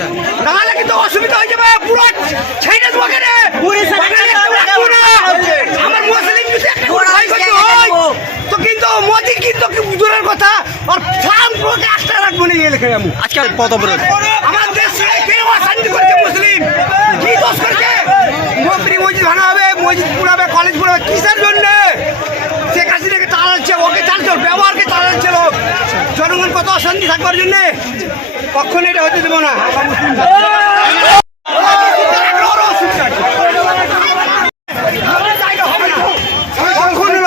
আচ্ছা। নাহলে কিন্তু অসুবিধা হয়ে যাবে পুরো ছেড়ে দেবো কেন। আমার মুসলিম যদি একটা করতে হয়। তো কিন্তু মোদি কিন্তু কি দূরের কথা আর ফার্ম পুরোকে একটা রাখব না এই লেখে আমি। আজকে পথ অবরোধ। আমার দেশ কেউ অশান্তি করছে মুসলিম। কি দোষ করছে? মন্ত্রী মসজিদ ভাঙা হবে মসজিদ পুরাবে কলেজ পুরাবে কিসের জন্য থাকবার জন্য কখনো এটা হতে দেবো না। কখনো